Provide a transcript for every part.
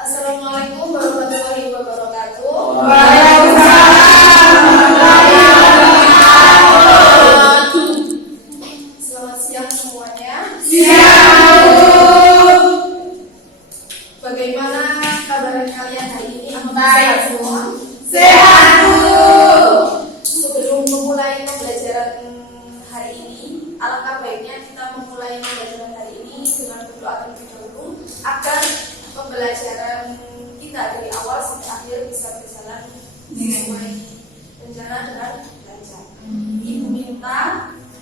Assalamualaikum warahmatullahi wabarakatuh. Selamat siang semuanya. Bagaimana kabar kalian hari ini? Baik semua. Sehat, Bu. Sebelum memulai pembelajaran hari ini, alangkah baiknya kita memulai pembelajaran hari ini dengan berdoa terlebih dahulu agar pembelajaran kita dari awal sampai akhir bisa berjalan sesuai rencana dengan lancar. Ibu minta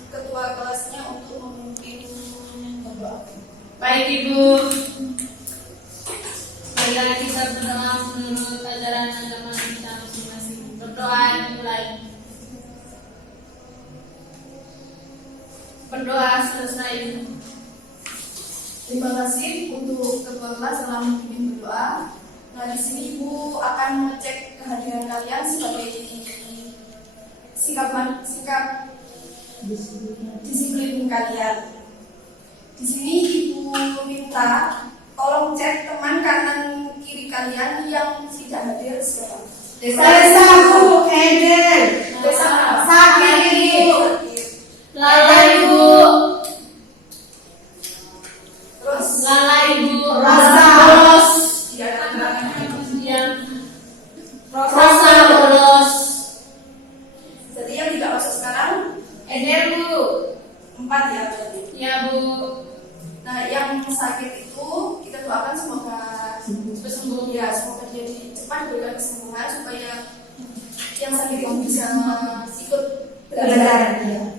ketua kelasnya untuk memimpin berdoa. Baik, Ibu. Marilah kita berdoa menurut ajaran agama kita masing-masing. Berdoa dimulai. Berdoa selesai. Terima kasih untuk ketua kelas telah memimpin berdoa. Nah, di sini Ibu akan mengecek kehadiran kalian sebagai sikap disiplin kalian. Di sini Ibu minta tolong cek teman kanan kiri kalian yang tidak hadir siapa? Desa Bu, Eder. Desa Sakit, Ibu. Lala, Ibu. Terus Lala, Ibu. Rasa. Bolos. yang Rasa bolos. jadi yang tidak masuk sekarang Eder, Bu. 4 ya berarti. Ya, Bu. Nah, yang sakit itu kita doakan semoga Sembuh. ya, semoga dia cepat diberikan kesembuhan supaya yang sakit itu bisa ikut belajar.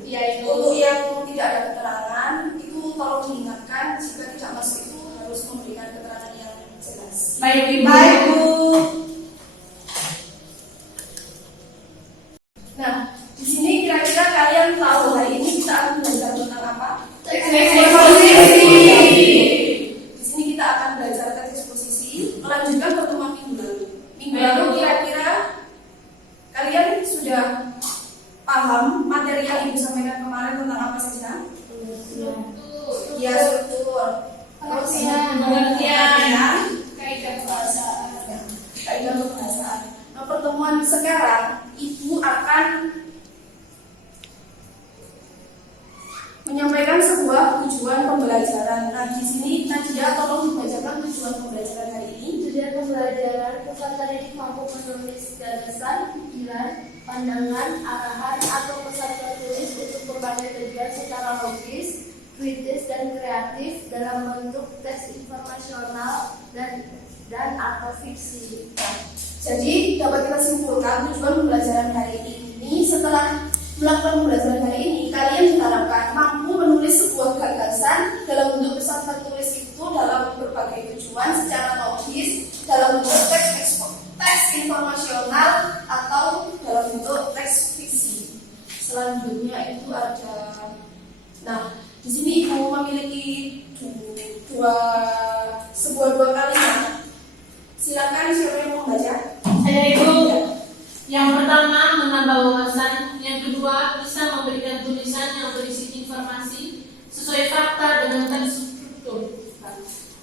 Ya, itu untuk yang tidak ada keterangan itu tolong diingatkan jika tidak masuk itu harus memberikan keterangan yang jelas. Baik, Ibu. Baik, Bu. Nah, di sini kira-kira kalian tahu hari ini kita akan belajar tentang apa? Eksposisi. Di sini kita akan belajar teks eksposisi, melanjutkan pertemuan minggu lalu. Minggu lalu kira-kira kalian sudah paham materi yang Ibu sampaikan kemarin tentang apa saja? Ya, struktur. Terus Pengertian. kaidah bahasaan. Kaidah bahasaan. Nah, pertemuan sekarang Ibu akan menyampaikan sebuah tujuan pembelajaran. Nah, di sini Nadia tolong dibacakan tujuan pembelajaran hari ini. Tujuan pembelajaran peserta didik mampu menulis gagasan, pikiran, pandangan, arahan, atau pesan tertulis untuk berbagai tujuan secara logis, kritis, dan kreatif dalam bentuk teks informasional dan atau fiksi. Jadi dapat kita simpulkan tujuan pembelajaran hari ini setelah melakukan pembelajaran hari ini kalian diharapkan mampu menulis sebuah gagasan dalam bentuk pesan tertulis itu dalam berbagai tujuan secara logis dalam bentuk teks informasional atau dalam bentuk teks fiksi. Selanjutnya itu ada, nah di sini Ibu memiliki sebuah dua kalimat. Silakan siapa yang mau membaca? Saya, Ibu. Yang pertama, menambah wawasan. Yang kedua, bisa memberikan tulisan yang berisi informasi sesuai fakta dengan terstruktur.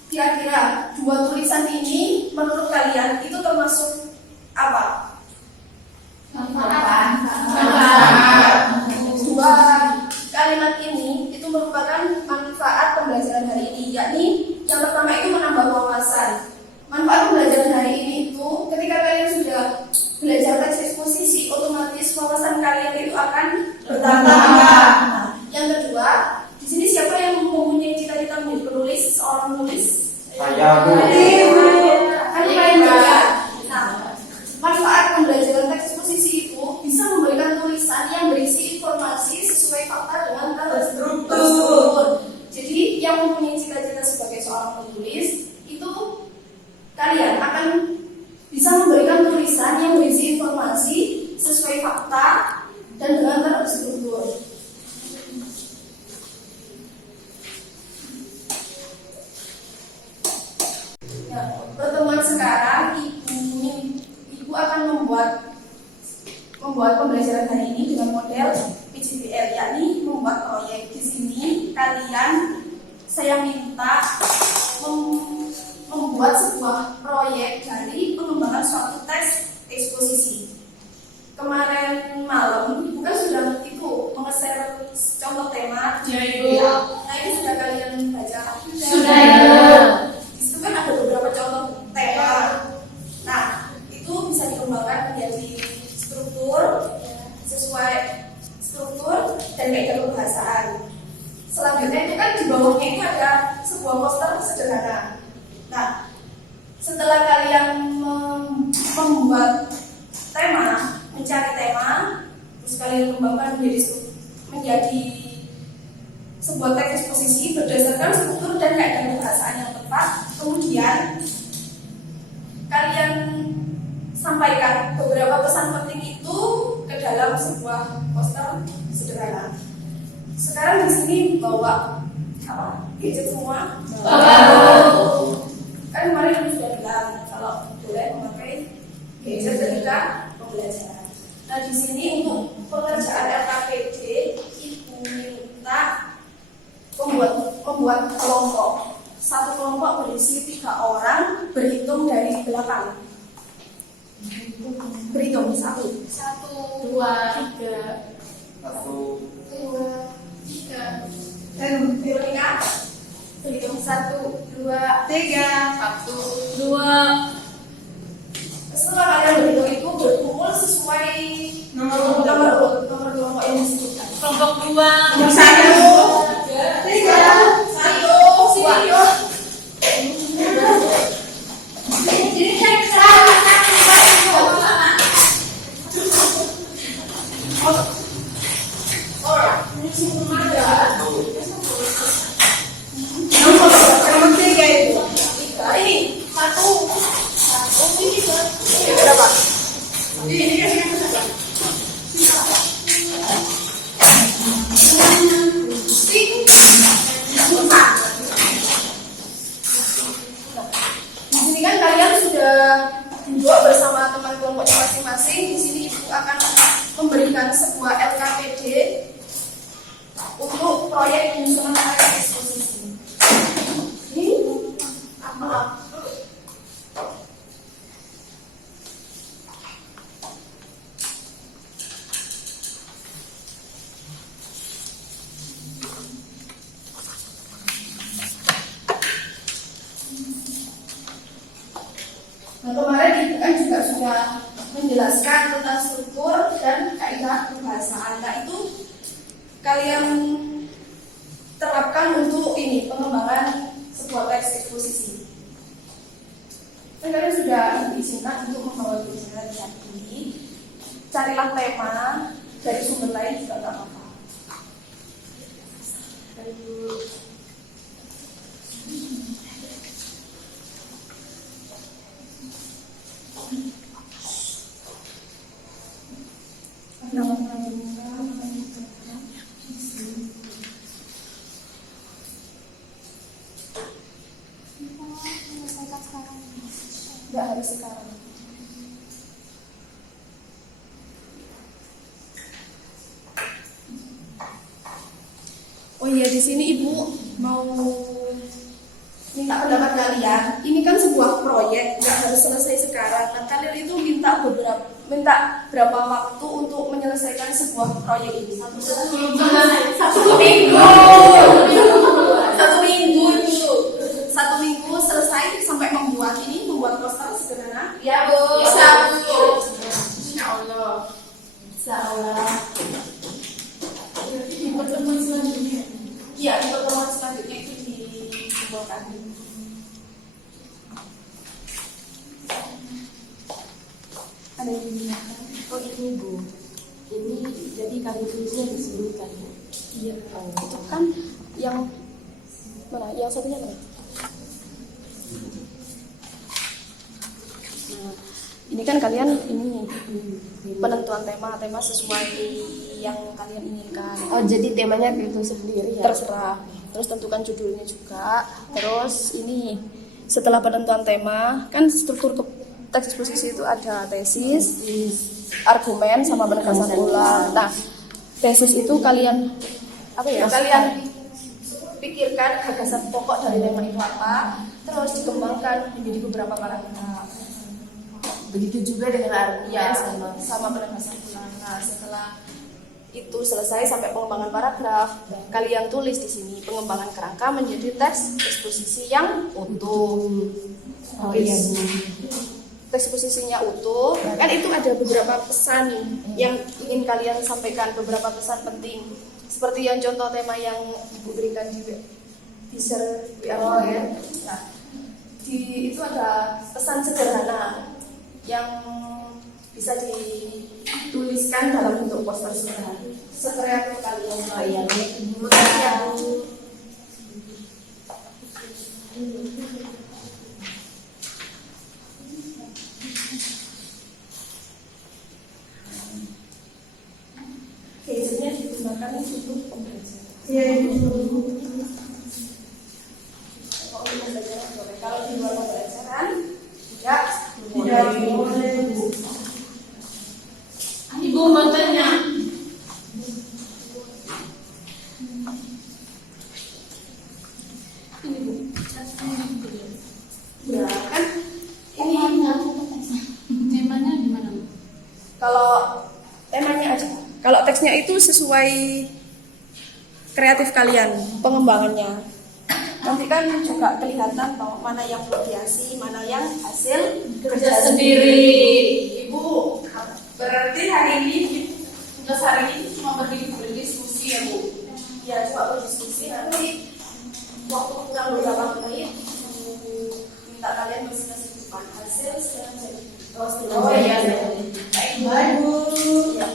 Kira-kira dua tulisan ini menurut kalian itu termasuk apa? Dua kalimat ini itu merupakan manfaat pembelajaran hari ini, yakni yang pertama itu menambah wawasan. Manfaat pembelajaran hari ini itu ketika kalian sudah belajar teks eksposisi, otomatis wawasan kalian itu akan bertambah. Nah, yang kedua, di sini siapa yang mempunyai cita-cita menjadi penulis, seorang penulis? Saya, Bu. Kan kalian juga. Nah, manfaat pembelajaran teks eksposisi itu bisa memberikan tulisan yang berisi informasi sesuai fakta dengan terstruktur. Jadi yang mempunyai cita-cita sebagai seorang penulis itu kalian akan bisa memberikan tulisan yang berisi informasi sesuai fakta dan dengan terstruktur. Nah, pertemuan sekarang Ibu akan membuat pembelajaran hari ini dengan model PJBL, yakni membuat proyek. Di sini kalian saya minta membuat sebuah proyek dari pengembangan suatu teks eksposisi. Kemarin malam Ibu kan sudah mengeser contoh tema. Ya, Ibu. Nah, ini sudah kalian baca? Sudah, Ibu. Di situ kan ada beberapa contoh tema. Nah, itu bisa dikembangkan menjadi struktur sesuai struktur dan kaedah pembahasan. Selanjutnya itu kan di bawahnya itu ada sebuah poster sederhana. Nah, setelah kalian membuat tema, mencari tema, terus kalian kembangkan menjadi sebuah teks eksposisi berdasarkan struktur dan kaedah pembahasan yang tepat. Kemudian kalian sampaikan beberapa pesan penting itu ke dalam sebuah poster sederhana. Sekarang di sini bawa apa? Gadget semua. Kan kemarin aku sudah bilang kalau boleh memakai gadget ketika pembelajaran. Nah, di sini untuk pengerjaan LKPD Ibu minta membuat kelompok. Satu kelompok berisi 3 orang, berhitung dari belakang. Berhitung 1, 1, 2, 3. 1, 2, 3. Dan Veronica berhitung 1, 2, 3. 1, 2. Setelah kalian berhitung itu berkumpul sesuai nomor kelompok yang disebutkan. Kelompok 2. Nomor 1, 3, 1, 2. nomor 3 itu. Ini 1, ini berapa? Ini kan yang berapa? Di sini kan kalian sudah duduk bersama teman kelompoknya masing-masing. Di sini Ibu akan memberikan sebuah LKPD untuk proyek penyusunan teks eksposisi. Ini apa? Nah, kemarin Ibu kan juga sudah menjelaskan tentang struktur dan kaidah pembahasan. Nah, itu kalian terapkan untuk ini pengembangan sebuah teks eksposisi. Dan kalian sudah diizinkan untuk membawa tulisan ini. Carilah tema dari sumber lain juga tidak apa-apa. Tidak harus sekarang. Oh iya, di sini Ibu mau minta pendapat kalian. Ini kan sebuah proyek, nggak harus selesai sekarang. Nah, kalian itu minta berapa waktu untuk menyelesaikan sebuah proyek ini? 1 minggu. 1 minggu itu. 1 minggu selesai sampai membuat poster sederhana. Ya, Bu. Bisa, Bu. Insya Allah. Insya Allah. Di pertemuan selanjutnya. Iya, di pertemuan selanjutnya itu dikumpulkan. Ada yang ditanyakan? Oh ini Bu, ini jadi kami tulisnya disebutkan ya? Iya. Itu kan yang mana? Yang satunya mana? Nah, ini kan kalian ini penentuan tema sesuai yang kalian inginkan. Oh jadi temanya itu sendiri ya? Terserah. Terus tentukan judulnya juga. Terus ini setelah penentuan tema kan struktur teks eksposisi itu ada tesis, argumen sama penegasan ulang. Nah, tesis itu kalian apa ya? Kalian pikirkan gagasan pokok dari tema itu apa, terus dikembangkan menjadi beberapa paragraf. Begitu juga dengan argumen sama penegasan ulang. Nah, setelah itu selesai sampai pengembangan paragraf, kalian tulis di sini pengembangan kerangka menjadi teks eksposisi yang utuh. Oh iya Bu. Teks eksposisinya utuh, kan itu ada beberapa pesan yang ingin kalian sampaikan, beberapa pesan penting. Seperti yang contoh tema yang Ibu berikan di teaser ya. Nah, itu ada pesan sederhana yang bisa dituliskan dalam bentuk poster sederhana. Sekreatif kalian. Oh iya Bu. Gadgetnya digunakan untuk pembelajaran. Iya Ibu. Kalau di pembelajaran boleh, kalau di luar pembelajaran tidak Tidak boleh Bu. Ibu mau tanya. Ya kan? Ini Temanya gimana Bu? kalau temanya aja. Kalau teksnya itu sesuai kreatif kalian, pengembangannya. Nanti kan juga kelihatan toh mana yang mediasi, mana yang hasil Kerja sendiri. Ibu, berarti hari ini tugas hari ini cuma berdiskusi ya Bu? Ya coba berdiskusi, nanti waktu kurang beberapa menit minta kalian berdiskusikan hasil sedang jadi. Oh iya. Baik Bu. Ya.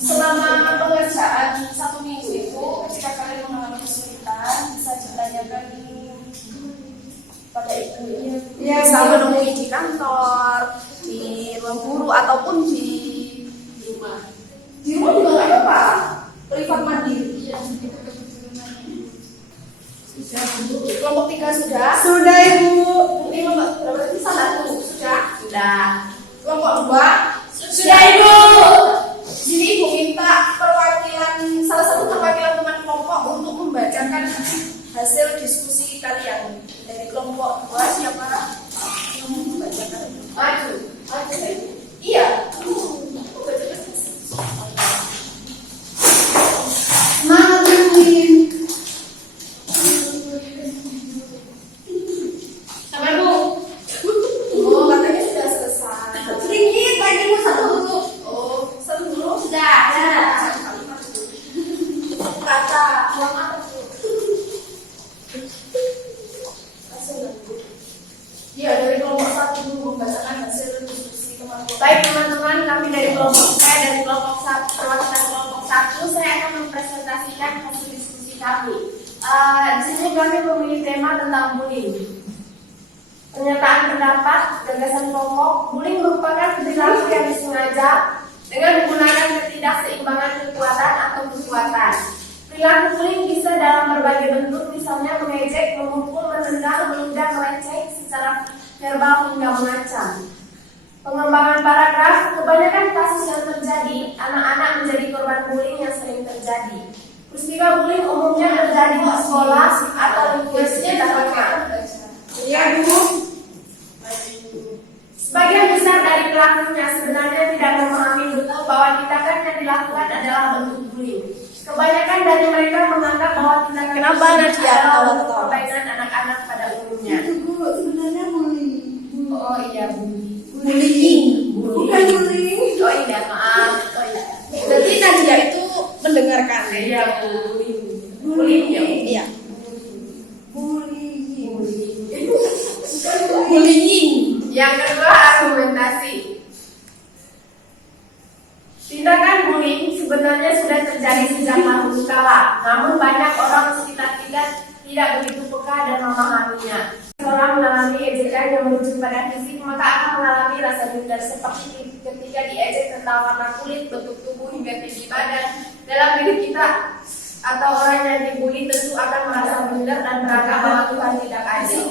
Selama pengerjaan 1 minggu itu, ketika kalian mengalami kesulitan, bisa ditanyakan pada ibu. Iya, Bisa Bu. menemui di kantor, di ruang guru, ataupun di rumah. Di rumah juga nggak apa-apa, privat mandiri. Kelompok 3 sudah. Sudah Ibu. Ini kelompok berarti 1 sudah. Sudah. Kelompok 2 Sudah Ibu. Jadi Ibu minta perwakilan, salah satu perwakilan teman kelompok untuk membacakan hasil diskusi kalian. Dari kelompok 2 siapa yang membacakan? Maju. Maju ya, Ibu. Iya. Semangat Ibu. Sampai Bu. Oh, katanya sudah selesai. Sedikit lagi Bu, satu dulu. Oh, satu dulu sudah. Kata uang apa tuh? Iya, dari kelompok 1 dulu membacakan hasil diskusi teman-teman. Baik teman-teman, kami dari kelompok dari kelompok perwakilan kelompok 1, saya akan mempresentasikan hasil diskusi kami. Di sini kami memilih tema tentang bullying. Pernyataan pendapat, gagasan kelompok, bullying merupakan perilaku yang disengaja dengan menggunakan ketidakseimbangan kekuatan atau kekuatan. Perilaku bullying bisa dalam berbagai bentuk, misalnya mengejek, memukul, menendang, menuding, meleceh secara verbal hingga mengancam. Pengembangan paragraf, kebanyakan kasus yang terjadi, anak-anak menjadi korban bullying yang sering terjadi. Peristiwa bullying umumnya terjadi di sekolah atau lingkungan sekitar rumah. Iya Bu. Sebagian besar dari pelakunya sebenarnya tidak memahami betul bahwa tindakan yang dilakukan adalah bentuk bullying. Kebanyakan dari mereka menganggap bahwa tindakan Kenapa tersebut Nadia adalah ketawa-ketawa? bentuk perbaikan anak-anak pada umumnya. Itu Bu, sebenarnya bullying. Oh iya, Bullying. Bukan bullying. Oh iya, maaf. Oh iya. Berarti Nadia itu mendengarkan. Iya, bullying ya. Iya. Bullying. Bullying. Yang kedua, argumentasi. Tindakan bullying sebenarnya sudah terjadi sejak dahulu kala, namun banyak orang sekitar kita tidak begitu peka dan memahaminya. Orang mengalami ejekan yang merujuk pada fisik, maka akan mengalami rasa minder seperti ketika diejek tentang warna kulit, bentuk tubuh hingga tinggi badan. Dalam diri kita atau orang yang dibully tentu akan merasa minder dan beranggapan bahwa Tuhan tidak adil.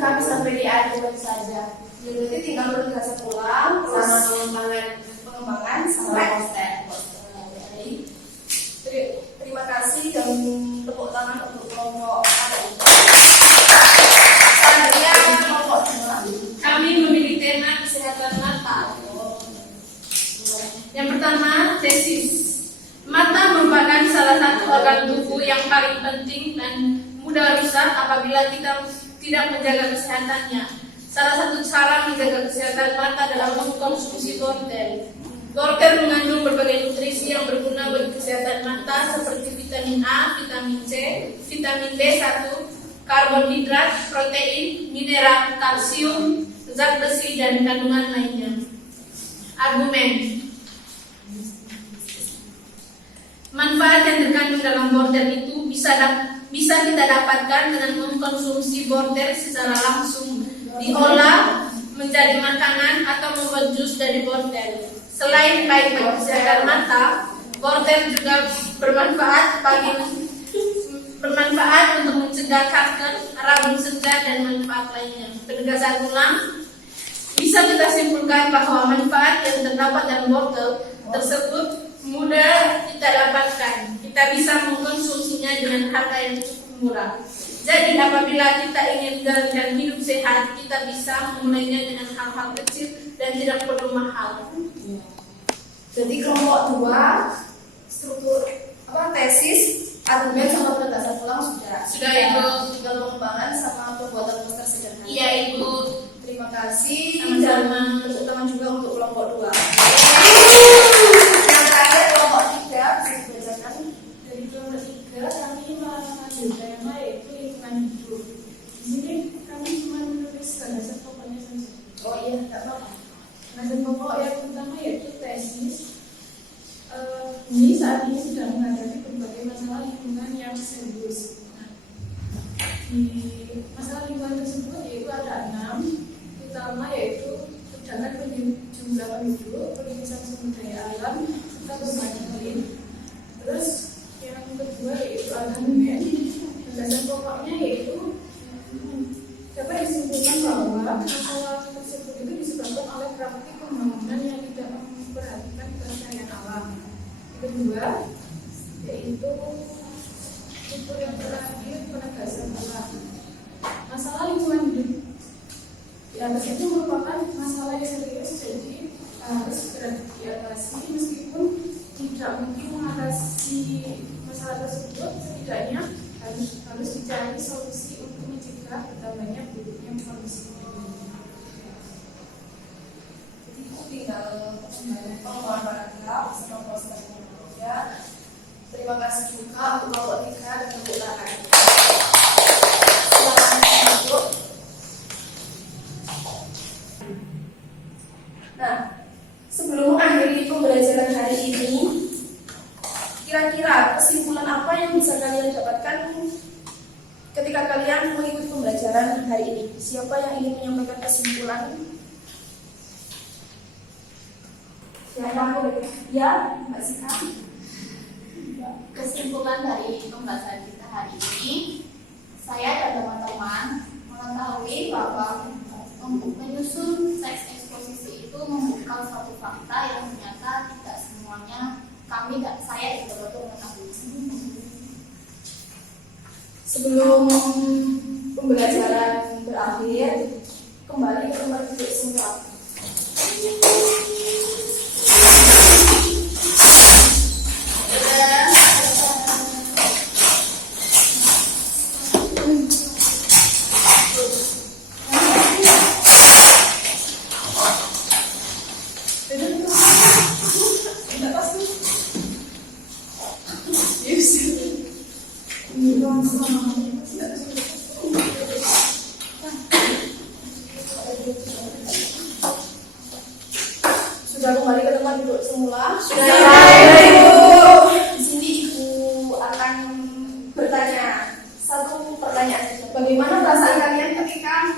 kami sampai di akhir saja. Ya, berarti tinggal bergegas pulang sama pengembangan sampai poster. Terima kasih dan tepuk tangan untuk kelompok selanjutnya kelompok 2. Kami memilih tema kesehatan mata. Yang pertama, tesis. Mata merupakan salah satu organ tubuh yang paling penting dan mudah rusak apabila kita tidak menjaga kesehatannya. Salah satu cara menjaga kesehatan mata adalah mengkonsumsi wortel. Wortel mengandung berbagai nutrisi yang berguna bagi kesehatan mata seperti vitamin A, vitamin C, vitamin B1, karbohidrat, protein, mineral, kalsium, zat besi, dan kandungan lainnya. Argumen. Manfaat yang terkandung dalam wortel itu bisa kita dapatkan dengan mengkonsumsi wortel secara langsung, diolah menjadi makanan atau membuat jus dari wortel. Selain baik bagi kesehatan mata, wortel juga bermanfaat untuk mencegah kanker, rabun senja, dan manfaat lainnya. Penegasan ulang, bisa kita simpulkan bahwa manfaat yang terdapat dalam wortel tersebut mudah kita dapatkan. Kita bisa mengkonsumsinya dengan harga yang cukup murah. Jadi apabila kita ingin menjalankan hidup sehat, kita bisa memulainya dengan hal-hal kecil dan tidak perlu mahal. Jadi kelompok 2 struktur tesis, argumen sama penegasan ulang sudah Ibu. tinggal pengembangan sama pembuatan poster sederhana. Iya, Ibu. Terima kasih. Sama-sama. Dan tepuk tangan juga untuk kelompok 2. Yang terakhir kelompok 3 bisa dibacakan. Dari kelompok 3 kami mengambil tema yaitu lingkungan hidup. Di sini kami cuma menulis gagasan pokoknya saja. Oh iya, tidak apa-apa. Gagasan pokok yang pertama yaitu tesis. Ini saat ini sedang menghadapi berbagai masalah lingkungan yang serius. Di masalah lingkungan tersebut yaitu ada 6, utama yaitu terdapat jumlah penduduk, perluasan sumber daya alam, serta perubahan iklim. Terus yang kedua yaitu argumen. Gagasan pokoknya yaitu dapat disimpulkan bahwa masalah tersebut itu disebabkan oleh praktik pembangunan yang tidak memperhatikan kelestarian alam. Kedua yaitu struktur yang terakhir penegasan ulang. Masalah lingkungan hidup di atas itu merupakan masalah yang serius, jadi harus segera diatasi. Meskipun tidak mungkin mengatasi masalah tersebut, setidaknya harus dicari solusi untuk mencegah bertambahnya buruknya kondisi ini. Jadi tinggal pengeluaran paragraf sama poster. Ya. Terima kasih juga untuk kelompok 3 dan tepuk tangan. Silakan duduk. Nah, sebelum mengakhiri pembelajaran hari ini, kira-kira kesimpulan apa yang bisa kalian dapatkan ketika kalian mengikuti pembelajaran hari ini? Siapa yang ingin menyampaikan kesimpulan? Siapa? Ya, Mbak Sika. Kesimpulan dari pembahasan kita hari ini, saya dan teman-teman mengetahui bahwa menyusun teks eksposisi itu membuka suatu fakta yang ternyata tidak semuanya saya juga betul mengetahui. Sebelum pembelajaran berakhir, kembali ke tempat duduk semula. Sudah kembali ke tempat duduk semula. Di sini Ibu akan bertanya satu pertanyaan saja. Bagaimana perasaan kalian ketika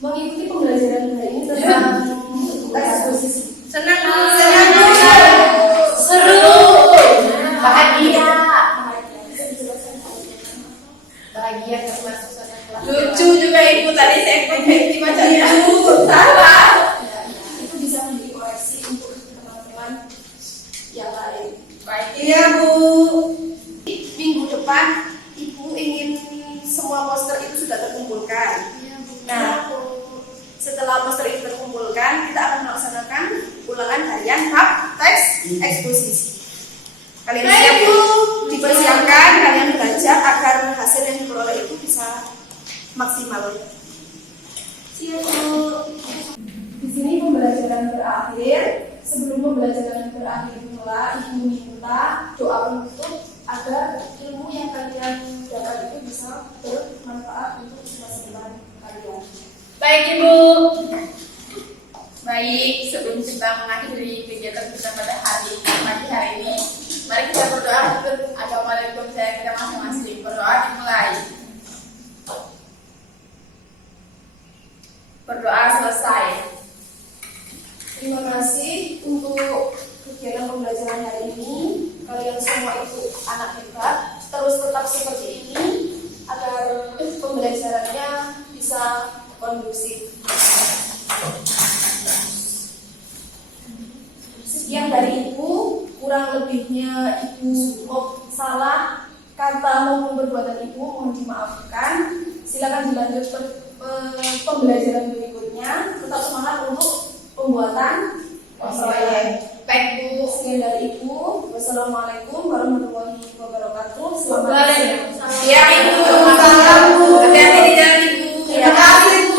mengikuti pembelajaran hari ini tentang teks eksposisi? Senang, Seru, bahagia, bahagia karena suasana kelas. lucu juga Iya, Bu. Minggu depan Ibu ingin semua poster itu sudah terkumpulkan. Nah, setelah poster itu terkumpulkan, kita akan melaksanakan ulangan harian bab teks eksposisi. Kalian siap? Dipersiapkan, kalian belajar agar hasil yang diperoleh itu bisa maksimal. Siap, Bu. Di sini pembelajaran berakhir. Sebelum pembelajaran berakhir pula, Ibu minta doa penutup agar ilmu yang kalian dapat itu bisa bermanfaat untuk masa depan kalian. Baik Ibu. Baik, sebelum kita mengakhiri kegiatan kita pada pagi hari ini, mari kita berdoa untuk agama dan kepercayaan kita masing-masing. Berdoa dimulai. Berdoa selesai. Terima kasih untuk kegiatan pembelajaran hari ini. Kalian semua itu anak hebat, terus tetap seperti ini agar pembelajarannya bisa kondusif. Sekian dari Ibu, kurang lebihnya Ibu salah kata maupun perbuatan Ibu mohon dimaafkan. Silakan dilanjut pembelajaran berikutnya. Tetap semangat untuk pembuatan poster. Baik Bu. Sekian dari Ibu. Wassalamualaikum warahmatullahi wabarakatuh. Selamat Waalaikumsalam. Siap Ibu.